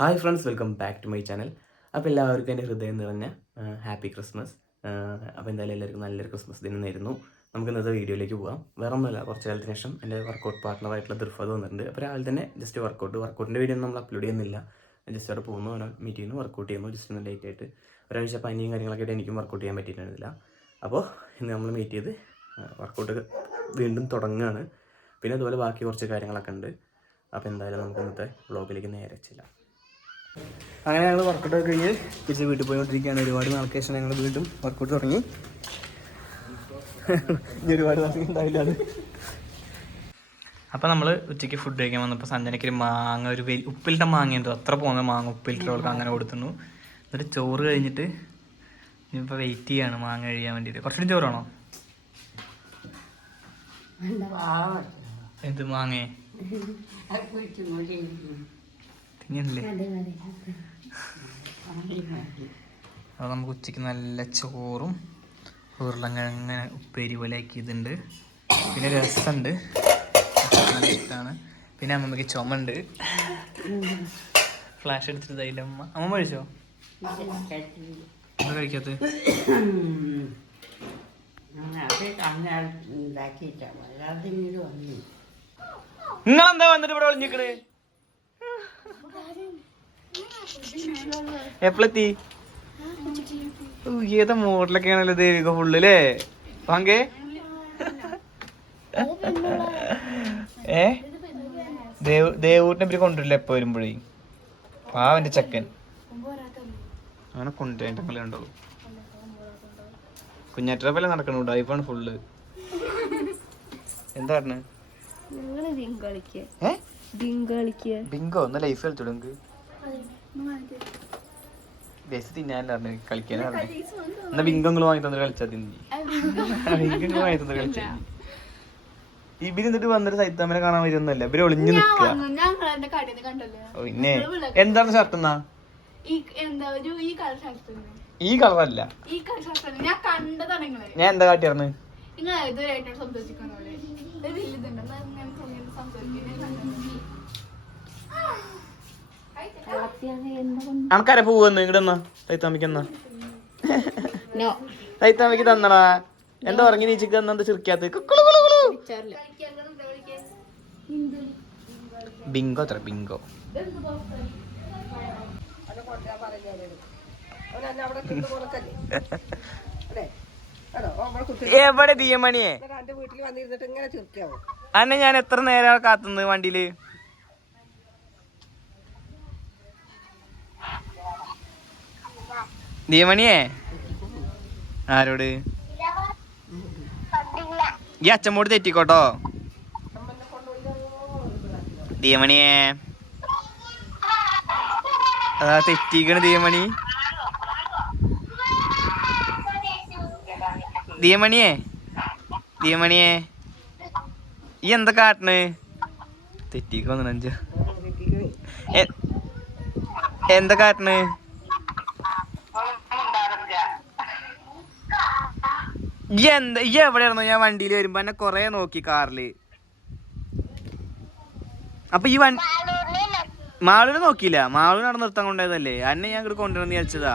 Hi friends welcome back to my channel അപ്പോൾ എല്ലാവർക്കും എന്റെ ഹൃദയം നിറഞ്ഞ ഹാപ്പി ക്രിസ്മസ് അപ്പോൾ എന്തായാലും എല്ലാവർക്കും നല്ലൊരു ക്രിസ്മസ് ദിനം നേരുന്നു. നമുക്ക് ഇന്നത്തെ വീഡിയോയിലേക്ക് പോകാം വേറെ ഒന്നുമില്ല കുറച്ച് കാലത്തിന് ശേഷം എന്റെ വർക്കൗട്ട് പാർട്ട്ണറായിട്ടുള്ള ദുർഫത് വന്നിട്ടുണ്ട്. അപ്പോൾ രാവിലെ തന്നെ ജസ്റ്റ് വർക്കൗട്ട് വർക്കൗട്ടിന്റെ വീഡിയോ നമ്മൾ അപ്ലോഡ് ചെയ്യുന്നില്ല. ജസ്റ്റ് അവിടെ പോകുന്നു അവനെ മീറ്റ് ചെയ്യുന്നു വർക്കൗട്ട് ചെയ്യുന്നു ജസ്റ്റ് ഒന്ന് ലേറ്റ് ആയിട്ട്. ഒരാഴ്ച പനിയും കാര്യങ്ങളൊക്കെ ആയിട്ട് എനിക്കും വർക്കൗട്ട് ചെയ്യാൻ പറ്റിയിട്ടുണ്ടായിരുന്നില്ല. അപ്പോൾ ഇന്ന് നമ്മൾ മീറ്റ് ചെയ്ത് വർക്കൗട്ട് വീണ്ടും തുടങ്ങുകയാണ്. പിന്നെ അതുപോലെ ബാക്കി കുറച്ച് കാര്യങ്ങളൊക്കെ ഉണ്ട്. അപ്പോൾ എന്തായാലും നമുക്ക് ഇന്നത്തെ വ്ളോഗിലേക്ക് നേരെ ചെല്ലാം. അങ്ങനെ ഞങ്ങൾ വർക്കൗട്ട് ഒക്കെ കഴിഞ്ഞ് തിരിച്ച് വീട്ടിൽ പോയിക്കൊണ്ടിരിക്കുകയാണ്. ഒരുപാട് നാൾക്ക് ശേഷം ഞങ്ങൾ വീണ്ടും വർക്കൗട്ട് തുടങ്ങി. ഇനി ഒരുപാട് നാൾക്ക് ഉണ്ടാവില്ല അപ്പോൾ നമ്മൾ ഉച്ചയ്ക്ക് ഫുഡ് കഴിക്കാൻ വന്നപ്പോൾ സഞ്ജനയ്ക്ക് ഒരു മാങ്ങ ഒരു വലിയ ഉപ്പിലിട്ട മാങ്ങ ഉണ്ടോ. അത്ര പോകുന്ന മാങ്ങ ഉപ്പിലിട്ടവൾക്ക് അങ്ങനെ കൊടുത്തുന്നു. എന്നിട്ട് ചോറ് കഴിഞ്ഞിട്ട് ഇനിയിപ്പോൾ വെയിറ്റ് ചെയ്യാണ് മാങ്ങ കഴിയാൻ വേണ്ടിയിട്ട്. കുറച്ചുകൂടി ചോറാണോ? ഇത് മാങ്ങേ? തിന്നല്ലേ അപ്പോൾ നമുക്ക് ഉച്ചയ്ക്ക് നല്ല ചോറും ഉരുളങ്കിഴങ്ങനെ ഉപ്പേരി പോലെ ആക്കിയതുണ്ട് പിന്നെ രസമുണ്ട്. നല്ല ഇഷ്ടമാണ് പിന്നെ അമ്മമ്മക്ക് ചുമണ്ട്. ഫ്ലാഷ് എടുത്തിട്ട് അതിന്റെ അമ്മ. അമ്മ കഴിച്ചോ? എന്താ കഴിക്കാത്ത? നിങ്ങളെന്താ വന്നിട്ട് ഇവിടെ ഒളിഞ്ഞിക്കണ് എപ്പോഴെത്തി ഏതാ മോഡലൊക്കെയാണല്ലോ ദേവിക ഫുള്ള് അല്ലേ വാങ്കേ? ഏ? ദേവ് ദേവൂട്ടിനെ ഇവർ കൊണ്ടുവരില്ല എപ്പോ വരുമ്പോഴേ? പാവന്റെ ചക്കൻ. അങ്ങനെ കൊണ്ടുവരേണ്ട ഉണ്ടാവും കുഞ്ഞാറ്റ പോലെ നടക്കണു ഡൈഫാണ് ഫുള്ള് എന്താ പറഞ്ഞു? ബിങ്ക് ഒന്ന് ലൈഫ് കളിച്ചോളൂ ബേസ് തിന്നാനല്ല പറഞ്ഞു? കളിക്കാനാ പറഞ്ഞു. എന്നാ ബിങ്കോ നിങ്ങൾ വാങ്ങി തന്നിട്ട് കളിച്ചാ തിന്നി. ബിങ്കോ നിങ്ങൾ വാങ്ങി തന്നിട്ട് കളിച്ചാ ഇവർ എന്നിട്ട് വന്നിട്ട് സൈത്താമനെ കാണാൻ വരുന്നല്ല ഇവർ ഒളിഞ്ഞു നിക്കുക പിന്നെ എന്താണ് ഷർട്ട് എന്നാ? ഈ കളറല്ല ഞാൻ എന്താ കാട്ടിയാർന്ന്? സംസാരിക്കുന്ന പോലെ പോവുന്നു വലുതുണ്ട് എന്നാ ഞാൻ സമയം സംസാരിക്കുന്നത് അനക്കര പോവന്ന് ഇങ്ങടെ എന്നാ സൈത്താമിക്ക് എന്നാ സൈത്താമിക്ക് തന്നടാ എന്താ ഉറങ്ങി നീച്ചിക്ക് എന്താ ചിരിക്കാത്ത ബിങ്കോ അത്ര ബിങ്കോ. എവിടെ തീയമണിയെ വീട്ടിൽ വന്നിരുന്നിട്ട് ഇങ്ങനെ ചിരിക്കാവോ? അന്നെ ഞാൻ എത്ര നേരം കാത്തുന്നത് വണ്ടിയിൽ? ദീമണിയെ ആരോട്? ഈ അച്ഛമ്മോട് തെറ്റിക്കോട്ടോ. ദീമണിയേ അതാ തെറ്റിക്കണ് ദീമണി ദീമണിയേ ദീമണിയേ ഈ എന്താ കാട്ടണ്? തെറ്റിക്ക് വന്നു അഞ്ച എന്താ കാട്ടണ്? ഈ എന്താ ഈ എവിടെയായിരുന്നു ഞാൻ വണ്ടിയിൽ വരുമ്പോ എന്നെ കൊറേ നോക്കി കാറിൽ അപ്പൊ ഈ വണ്ടി മാളൂര് നോക്കിയില്ല മാളൂര് നടന്ന് നിർത്താൻ കൊണ്ടുപോയതല്ലേ അന്നെ ഞാൻ ഇങ്ങോട്ട് കൊണ്ടുവന്ന് വിചാരിച്ചതാ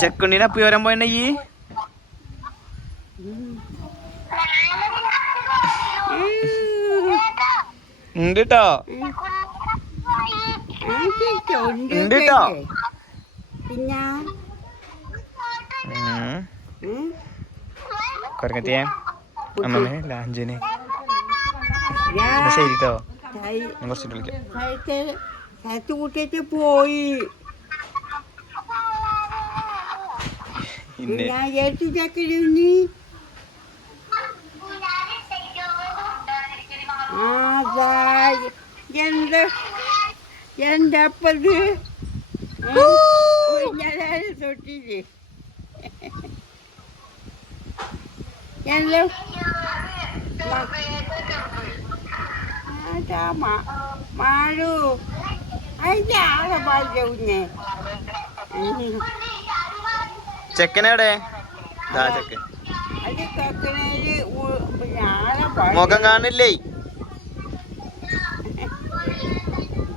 ചെക്കുണ്ണിനെ അപ്പി വരാൻ പോയെന്നെ ഈ ഉണ്ട് ട്ടോ ഉണ്ട് ട്ടോ പിന്നെ? കുറക്കത്തിയ അമ്മമ്മേ ലാഞ്ചിന്. ശരി ട്ടോ. ഞാൻ കുറച്ചിട്ട് വിളിക്കാം. കൂട്ടിട്ട് പോയി. ചക്കരുന്നി എന്താ? എന്താ അപ്പത്. തൊട്ടില്ലേ? അതിന്റെ ആളെ ചെക്കനെവിടെ ദാ ചെക്കൻ. മുഖം കാണില്ലേ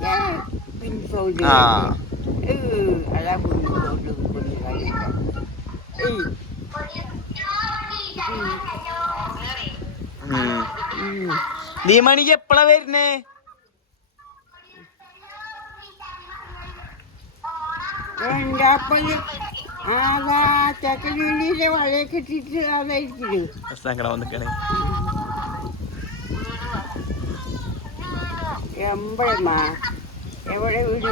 ഞാൻ പിന്നെ സൗദി ആ. ദീമണിക്ക് എപ്പോഴാ വരുന്നേ ചെക്കനീന്റെ വഴയൊക്കെ ഇട്ടിട്ട് അതായിരിക്കും സങ്കടം വന്നിക്കണേ എമ്പഴമാ എവിടെ വീട്?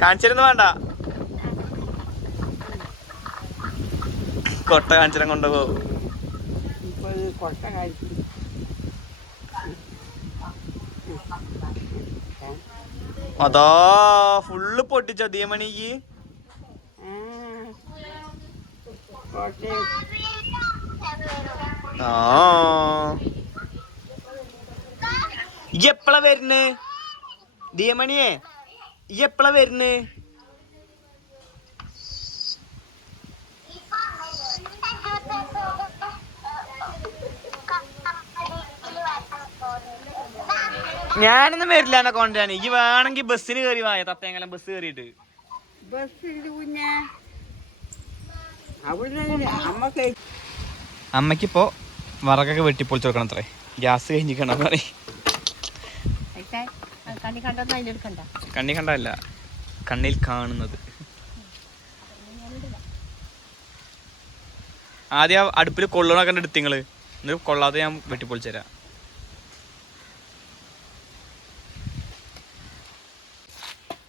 കാണിച്ചിരുന്നു വേണ്ട. കൊട്ട കാണിച്ചിരം കൊണ്ടുപോകും ഇത് കൊട്ട കഴിച്ചു അതാ ഫുള്ള് പൊട്ടിച്ചോ ദീമണിക്ക് ആ. വരുന്നേ? ദീമണിയെ ഈ എപ്പളാ വരുന്നേ? ഞാനൊന്നും വരില്ല എന്നെ കൊണ്ടുവരാൻ ഈ വേണമെങ്കിൽ ബസ്സിന് കയറി വായ? തത്തേങ്ങലം ബസ് കയറിയിട്ട് ബസ്സിന്റെ വറകൊക്കെ വെട്ടിപ്പൊളിച്ച് കൊടുക്കണം അത്രേ ഗ്യാസ് കഴിഞ്ഞിക്കണം പറയും കണ്ണി കണ്ടല്ല കണ്ണിൽ കാണുന്നത്. ആദ്യം അടുപ്പിൽ കൊള്ളണൊക്കെ എടുത്ത് നിങ്ങൾ. എന്നിട്ട് കൊള്ളാതെ ഞാൻ വെട്ടിപ്പൊളിച്ചു തരാം.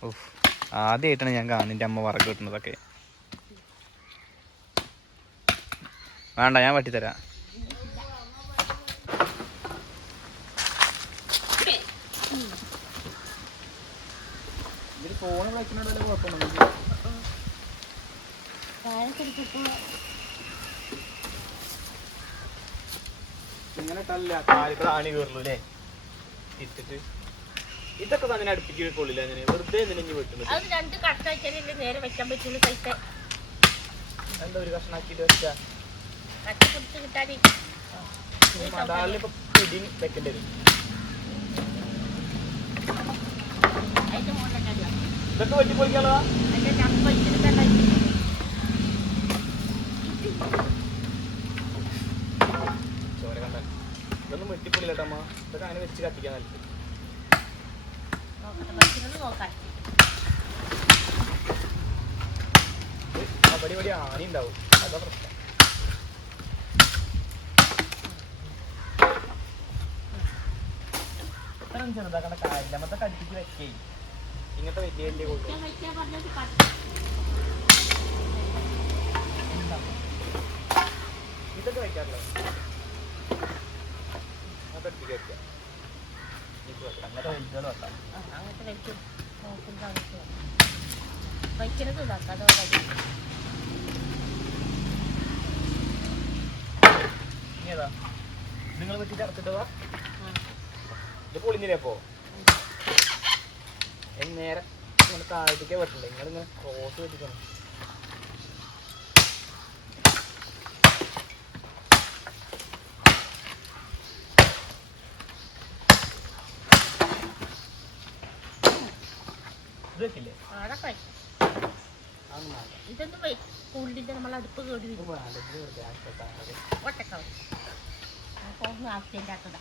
ഓഹ് ആദ്യമായിട്ടാണ് ഞാൻ കാണുന്നത് അമ്മ വറക്ക് കിട്ടുന്നതൊക്കെ വേണ്ട ഞാൻ വെട്ടിത്തരാം. ഫോൺ കളിക്കുന്നതല്ലേ കുഴപ്പമുണ്ടോ ഇങ്ങനെ ഇട്ടല്ല കാലിക്കൂടെ ആണി കയറുള്ളൂ അല്ലേ ഇട്ടിട്ട്. ഇതൊക്കെ തന്നെ അടുപ്പിക്ക് കൊള്ളില്ല അങ്ങനെ വെറുതെ നിന്നെ വെട്ടുന്നത്. അത് രണ്ട് കഷ്ടാക്കിയാലേ നേരെ വെക്കാൻ പറ്റുള്ളൂ സൈറ്റ് എന്താ ഒരു കഷ്ണാക്കിട്ട് വെച്ചാ? കട്ടി പിടിച്ച് കിട്ടാൻ മതാലിനിപ്പോ പിടി വെക്കേണ്ടി വരും. അതിന്റെ ഇതൊക്കെ വെട്ടിപ്പൊളിക്കാനുള്ളതാ ചോര കണ്ടാൽ ഇതൊന്നും വെട്ടിപ്പൊളിയില്ലട്ടോ അമ്മ. ഇതൊക്കെ അങ്ങനെ വെച്ച് കത്തിക്കാൻ നല്ലത് അവിടെ ഇവിടെ ആണി ഉണ്ടാവും. അതാ പ്രശ്നം. ഇത്രയും ചെറുതാക്കണ്ട കാര്യമില്ല. മൊത്തം കടിപ്പിച്ച് വെക്കേ ഇങ്ങനത്തെ വലിയ വലിയ ഇതൊക്കെ വയ്ക്കാറില്ല അതൊക്കെ വെക്കാം. അങ്ങനത്തെ വലിയ വെക്കാം അങ്ങനത്തെ ആവശ്യം വയ്ക്കണത് ഇതാക്കാം. അതോ നിങ്ങൾ വെട്ടി ചടച്ചിട്ടതാ ഇത് പൊളിഞ്ഞില്ലേ അപ്പോ? നേരെ ഇങ്ങനെ താഴത്തേക്കേ പറ്റില്ല നിങ്ങളിങ്ങനെ ക്രോസ് വെച്ചിട്ടാണ് ഇത് വെക്കില്ലേ? അതൊക്കെ വയ്ക്കും ഇതൊന്നും ഉള്ളിന്റെ നമ്മൾ അടുപ്പ് കേടി ആക്കണ്ട.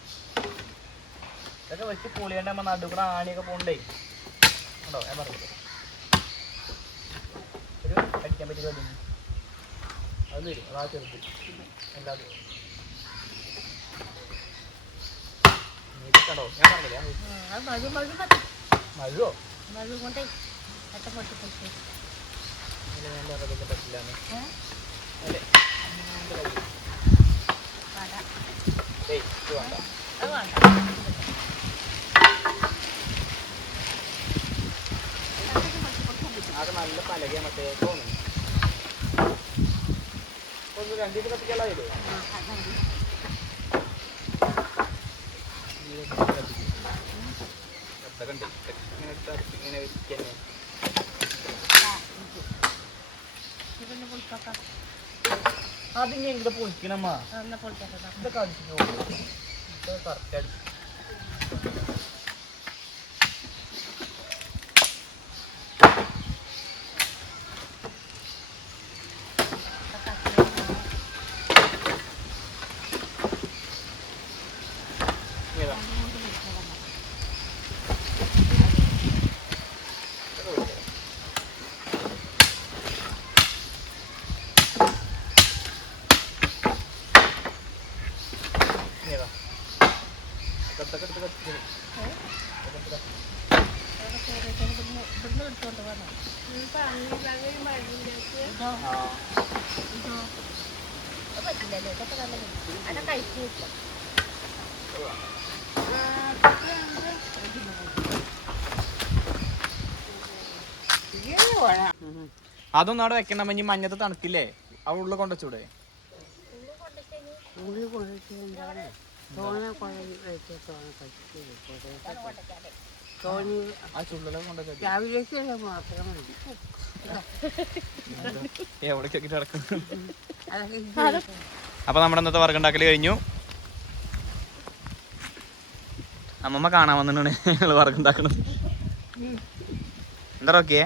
വെച്ച് പൊളിയേണ്ട നമ്മൾ നടുക്കൂടെ ആണിയൊക്കെ പോണ്ടേ? ഉണ്ടോ? ഞാൻ പറഞ്ഞു ഒരു അടിക്കാൻ പറ്റിയ അത് വരും അതാ ചെറുത്. എല്ലാതും കണ്ടോ ഞാൻ പറഞ്ഞില്ലേ? അത് മഴ കൊണ്ടേ ഏ? അല്ലേ? വേണ്ട. അത് വേണ്ട. നല്ല പലകയാണ് മറ്റേ തോന്നുന്നു ഒന്ന് രണ്ടു ദിവസം കത്തിക്കാനായില്ലേ ഇങ്ങനെ ഇങ്ങനെ വെച്ചിട്ട് അതിങ്ങനെ പൊളിക്കണമ്മാ? ഇതൊക്കെ അടിച്ചു കറക്റ്റ് അടിച്ചു ഇങ്ങനെ വേണം അതൊന്നും അവിടെ വെക്കണ്ട ഇനി മഞ്ഞത്ത് തണുക്കില്ലേ അവിടെ ഉള്ളിൽ കൊണ്ടുവച്ചൂടെ ഉള്ളി കൊണ്ടിട്ട് തോന കൊഴച്ച് തോന കഴിച്ചു രാവിലേക്ക് മാത്രം മതി. എവിടേക്കൊക്കെ അതൊക്കെ അപ്പൊ നമ്മുടെ ഇന്നത്തെ വർക്കുണ്ടാക്കൽ കഴിഞ്ഞു. അമ്മമ്മ കാണാൻ വന്നിട്ടാണ് ഞങ്ങൾ വർക്കുണ്ടാക്കണത് എന്താ ഓക്കെ ഓക്കേ